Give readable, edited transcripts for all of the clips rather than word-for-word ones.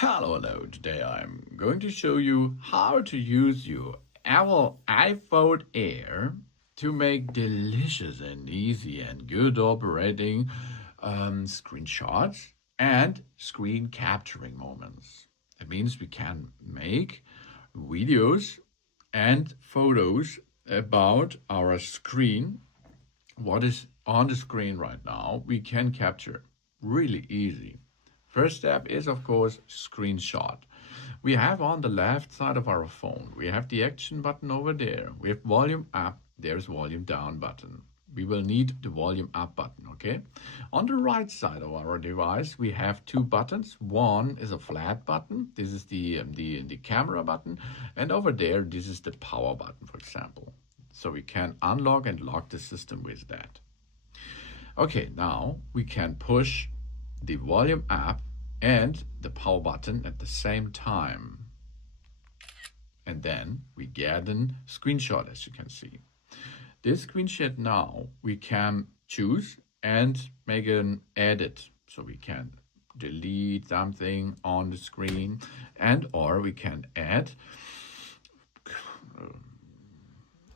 Hello. Today I'm going to show you how to use your Apple iPhone Air to make delicious and easy and good operating screenshots and screen capturing moments. That means we can make videos and photos about our screen, what is on the screen right now, we can capture really easy. First step is, of course, screenshot. We have on the left side of our phone, we have the action button over there. We have volume up, there's volume down button. We will need the volume up button, okay? On the right side of our device, we have two buttons. One is a flat button. This is the camera button. And over there, this is the power button, for example. So we can unlock and lock the system with that. Okay, now we can push the volume up and the power button at the same time. And then we get a screenshot, as you can see. This screenshot now we can choose and make an edit. So we can delete something on the screen or we can add a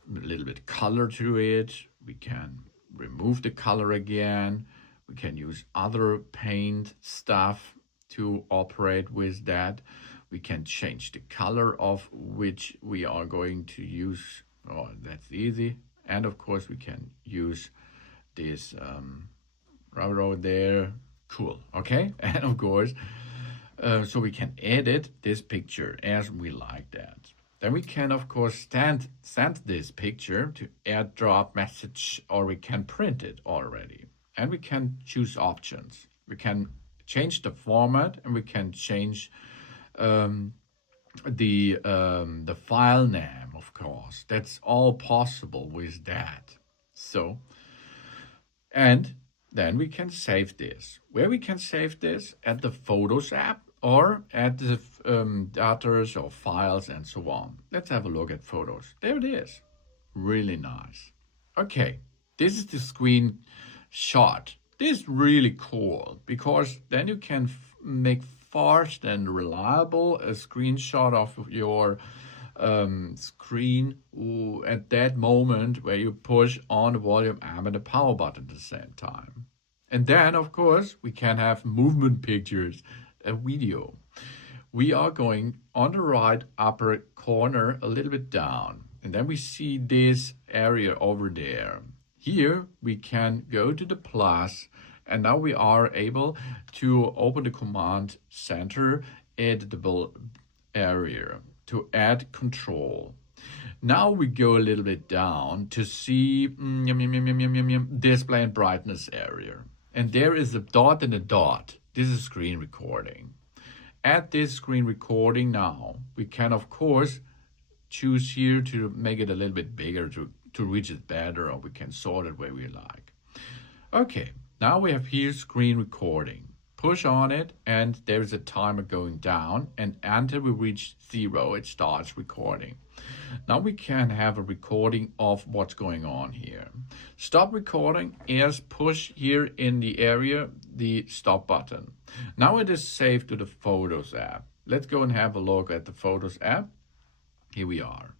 little bit color to it. We can remove the color again. We can use other paint stuff to operate with that. We can change the color of which we are going to use. Oh, that's easy. And of course we can use this railroad there. Cool, okay? And of course, so we can edit this picture as we like that. Then we can, of course, send this picture to AirDrop message, or we can print it already. And we can choose options. We can change the format, and we can change the file name, of course. That's all possible with that. So, and then we can save this. Where we can save this? At the Photos app or at the data or files and so on. Let's have a look at Photos. There it is. Really nice. Okay, this is the screenshot. This is really cool because then you can make fast and reliable a screenshot of your screen at that moment where you push on the volume up and the power button at the same time. And then, of course, we can have movement pictures, a video. We are going on the right upper corner a little bit down, and then we see this area over there. Here we can go to the plus, and now we are able to open the command center editable area to add control. Now we go a little bit down to see display and brightness area. And there is a dot and a dot. This is screen recording. At this screen recording now, we can of course choose here to make it a little bit bigger to reach it better, or we can sort it where we like. Okay, now we have here screen recording. Push on it and there's a timer going down, and until we reach 0, it starts recording. Now we can have a recording of what's going on here. Stop recording is push here in the area the stop button. Now it is saved to the Photos app. Let's go and have a look at the Photos app. Here we are.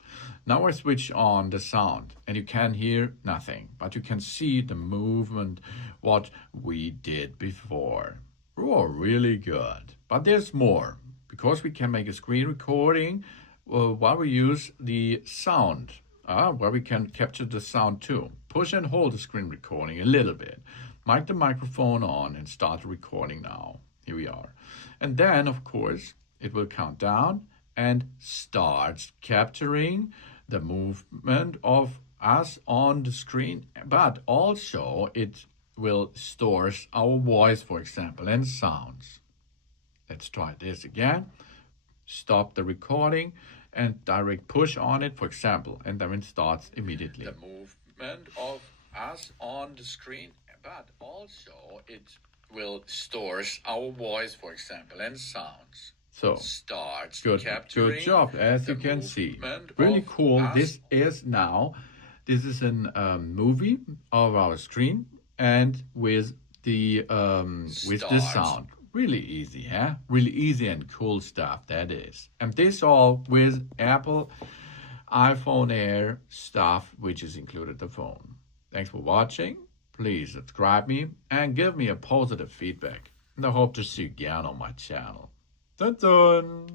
Now I switch on the sound and you can hear nothing, but you can see the movement, what we did before. Oh, really good. But there's more, because we can make a screen recording while we use the sound, where we can capture the sound too. Push and hold the screen recording a little bit. Mic the microphone on and start recording now. Here we are. And then, of course, it will count down and starts capturing the movement of us on the screen, but also it will stores our voice, for example, and sounds. Let's try this again. Stop the recording and direct push on it, for example, and then it starts immediately. The movement of us on the screen, but also it will stores our voice, for example, and sounds. So starts good job, as you can see. Really cool. This is a movie of our screen and with the sound. Really easy, huh? Really easy and cool stuff, that is. And this all with Apple iPhone Air stuff, which is included the phone. Thanks for watching. Please subscribe me and give me a positive feedback. And I hope to see you again on my channel. Dun dun!